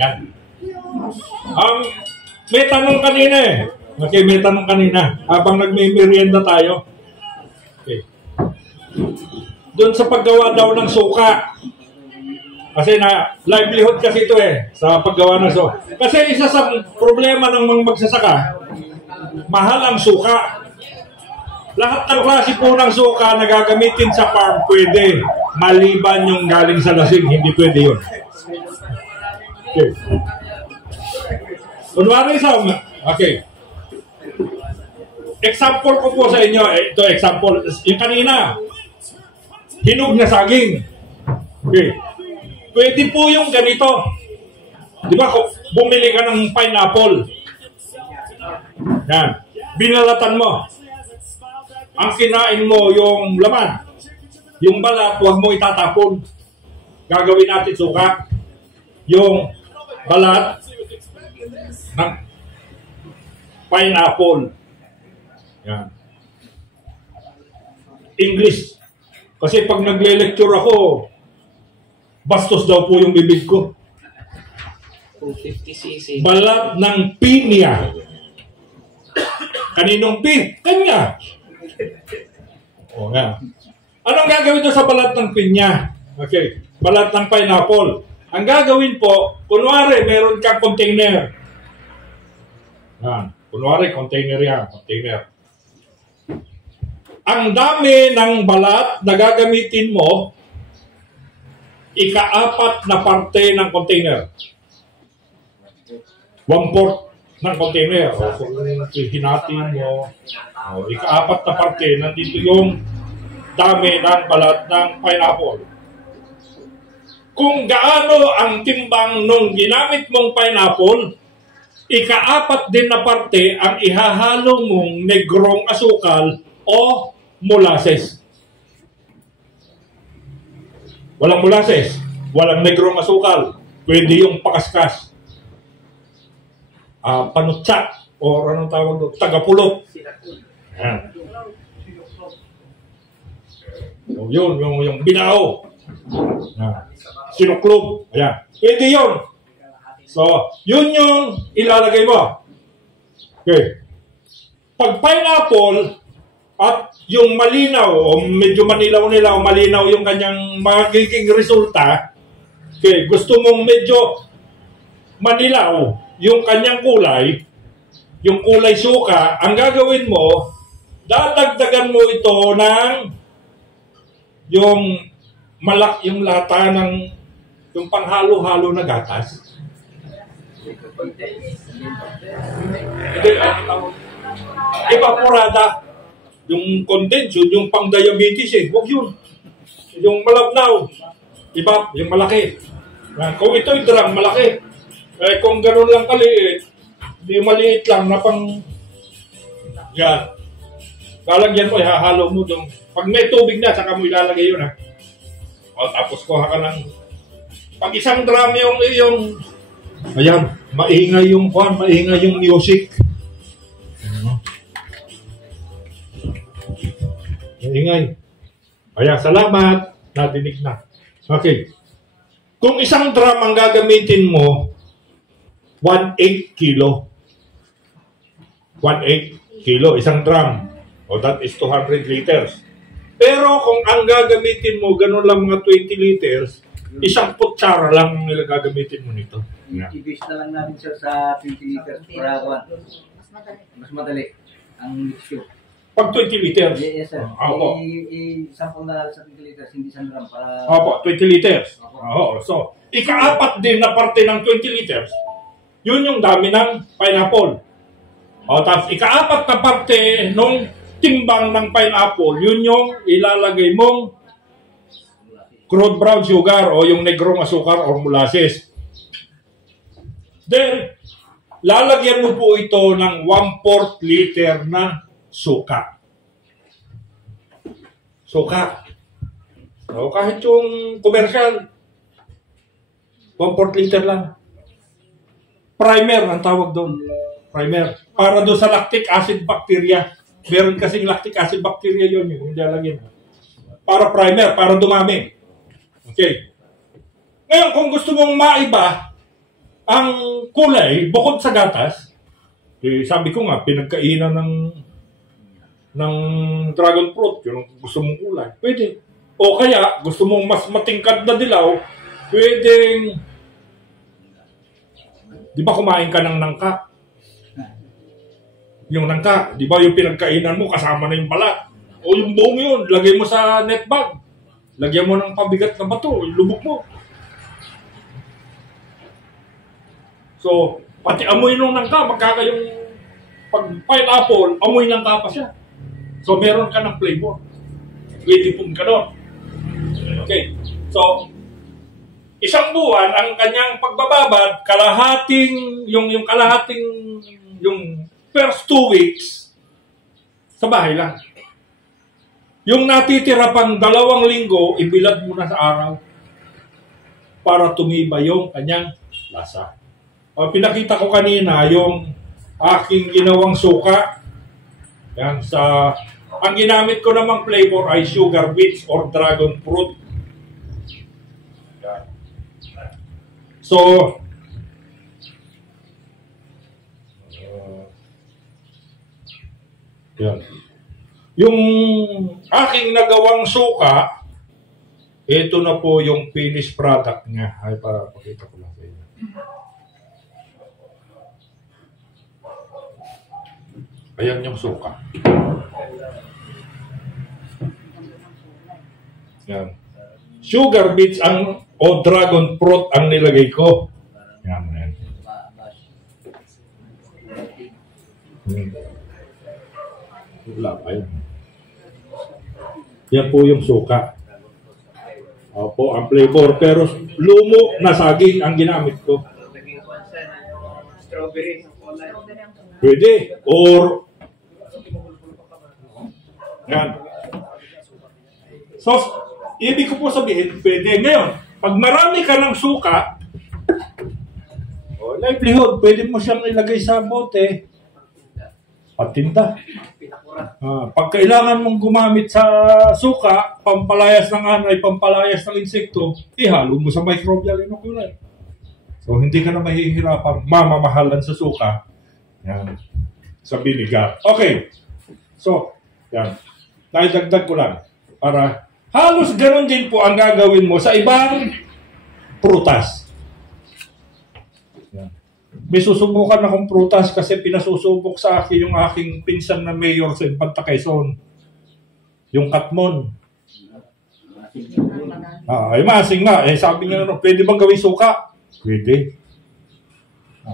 Yan. May tanong kanina eh. Okay, may tanong kanina. Habang nagme-merienda tayo. Okay. Doon sa paggawa daw ng suka. Kasi na livelihood kasi ito eh. Sa paggawa ng suka. Kasi isa sa problema ng mga magsasaka, mahal ang suka. Lahat ng klase po ng suka na gagamitin sa farm, pwede. Maliban yung galing sa lasing, hindi pwede yun. Okay. Kunwari sa... Okay. Example ko po sa inyo, ito example, yung kanina, hinog na saging. Okay. Pwede po yung ganito. Di ba, bumili ka ng pineapple. Yan. Binalatan mo. Ang kinain mo yung laman. Yung balat, huwag mo itatapon. Gagawin natin suka. Yung balat ng pineapple. Yan. English. Kasi pag nagle-lecture ako, bastos daw po yung bibig ko. 250cc. Balat ng pinya. Kaninong pin? Kanya. O nga. Anong gagawin doon sa balat ng pinya? Okay. Balat ng pineapple. Ang gagawin po, kunwari, meron kang container. Yan. Kunwari, container yan. Container. Ang dami ng balat na gagamitin mo, ika-4 na parte ng container. 1/4 ng container. O, kung hinatin mo, ika-4 na parte, nandito yung dami ng balat ng pineapple. Kung gaano ang timbang nung ginamit mong pineapple, ika-4 din na parte ang ihahalo mong negrong asukal o molasses. Walang molasses, walang negrong asukal. Pwede yung pakaskas. Panutsa, o anong tawag doon? Tagapulot. Yan. O, yun, yung binao. Sinuklob. Ayan. Pwede yun. So, yun yung ilalagay mo. Okay. Pag pineapple, at yung malinaw, o medyo manilaw-nilaw, malinaw yung kanyang magiging resulta, okay, gusto mong medyo manilaw yung kanyang kulay, yung kulay suka, ang gagawin mo, dadagdagan mo ito ng yung yung lata ng yung panghalo-halo na gatas. Evaporada. Yung condensed, yung pang-diabetes eh. Huwag yun. Yung malabnaw. Diba? Yung malaki. Kung ito yung drum, malaki. Eh, kung gano'n lang kaliit, di maliit lang na pang... Yan. Lalagyan mo, ihahalo mo doon. Pag may tubig na, saka mo ilalagay yun ha. O, tapos kuha ka ng... Pag isang drum yung... Ayan, maingay yung music. Ingay. Ayan, salamat. Nadinig na. Okay. Kung isang drum ang gagamitin mo, 1/8 kilo. 1/8 kilo, isang drum. O, that is 200 liters. Pero kung ang gagamitin mo, ganun lang mga 20 liters, isang kutsara lang ang gagamitin mo nito. I-base na lang natin sir sa 20 liters para mas madali ang mixture. Pag 20 liters? Yes, sir. Opo. I-sample na sa 20 liters, hindi isang drum para... Opo, 20 liters. Oo. So, ika-4 din na parte ng 20 liters, yun yung dami ng pineapple. O, tapos ika-4 na parte nung timbang ng pineapple, yun yung ilalagay mong crude brown sugar o yung negrong asukar o molasses. Then, lalagyan mo po ito ng 1/4 liter na suka. Suka. So, kahit yung commercial, 1/4 liter lang. Primer ang tawag doon. Primer. Para doon sa lactic acid bacteria. Meron kasing lactic acid bacteria yun. Yung nilalagyan. Para primer, para dumami. Okay. Ngayon, kung gusto mong maiba, Ang kulay, bukod sa gatas, sabi ko nga, pinagkainan ng dragon fruit, yung gusto mong kulay. Pwede. O kaya, gusto mong mas matingkad na dilaw, pwedeng, di ba kumain ka ng nangka? Yung nangka, di ba yung pinagkainan mo, kasama na yung balat. O yung buong yun, lagay mo sa net bag. Lagyan mo ng pabigat na bato, yung lubog mo. So, pati amoy nung nangka, magkakayong pag pineapple, amoy nangka pa siya. So, meron ka ng flavor. Pwede pong ka doon. Okay. So, isang buwan, ang kanyang pagbababad, yung first 2 weeks, sa bahay lang. Yung natitira pang 2 linggo, ibilad mo na sa araw para tumiba yung kanyang lasa. Pinakita ko kanina yung aking ginawang suka. Yan, ang ginamit ko namang flavor ay sugar beets or dragon fruit. Yan. So, yan. Yung aking nagawang suka, ito na po yung finished product niya. Ay, para pakita ko lang sa inyo. Ayan yung suka. Yan. Sugar beets o dragon fruit ang nilagay ko. Yan, yan. Wala pa yun. Yan po yung suka. Opo, ang flavor. Pero lumo na saging ang ginamit ko. Strawberry. Pwede. Or yan. So, ibig ko po sabihin, pwede ngayon. Pag marami ka ng suka, livelihood, pwede mo siyang ilagay sa bote. Patinda. Pag kailangan mong gumamit sa suka, pampalayas ng anay, pampalayas ng insekto, ihalo mo sa microbial inoculant. So, hindi ka na mahihirapang mamamahalan sa suka. Yan. Sa binigar. Okay. So, yan. Naidagdag ko lang. Para halos ganun din po ang gagawin mo sa ibang prutas. Yan. May susubukan akong prutas kasi pinasusubok sa akin yung aking pinsan na mayor sa Infanta Quezon. Yung katmon. Ay masing nga. Sabi niya, pwede bang gawin suka? Pwede.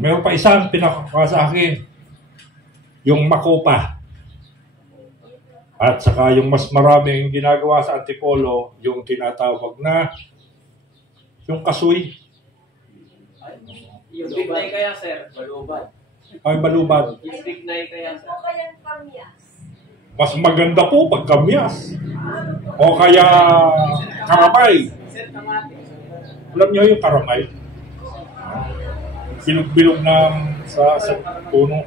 Mayroon pa isang pinakaka sa akin. Yung makopa. At saka yung mas maraming ginagawa sa Antipolo, yung tinatawag na yung kasoy. Yung big nai kaya, sir? Balubad. Ay, balubad. Yung big nai kaya, sir? Mas maganda po pag kamyas. O kaya karamay. Sir, kamati. Alam niyo yung karamay? Bilog-bilog na sa puno.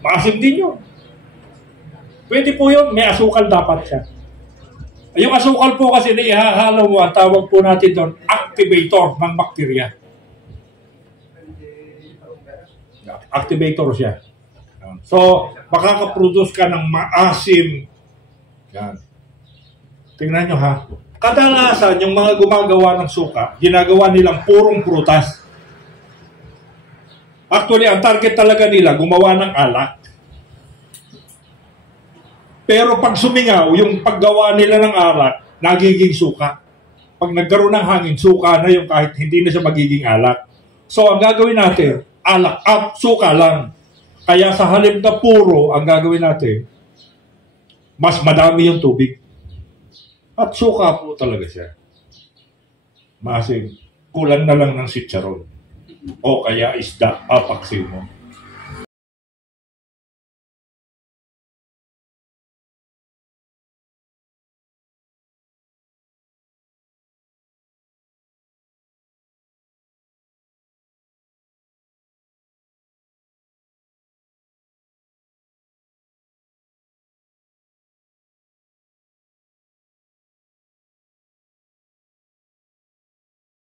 Maasim din yun. Pwede po yun. May asukal dapat siya. Yung asukal po kasi na ihahalo mo, ang tawag po natin doon, activator ng bakterya. Activator siya. So, makakaproduce ka ng maasim. Yan. Tingnan nyo ha. Kadalasan, yung mga gumagawa ng suka, ginagawa nilang purong prutas. Actually, ang target talaga nila, gumawa ng alak. Pero pag sumingaw, yung paggawa nila ng alak, nagiging suka. Pag nagkaroon ng hangin, suka na yung kahit hindi na siya magiging alak. So, ang gagawin natin, alak at suka lang. Kaya sa halip na puro, ang gagawin natin, mas madami yung tubig. At suka po talaga siya. Masing, kulang na lang ng sitsaron. O kaya isda, apaksin mo.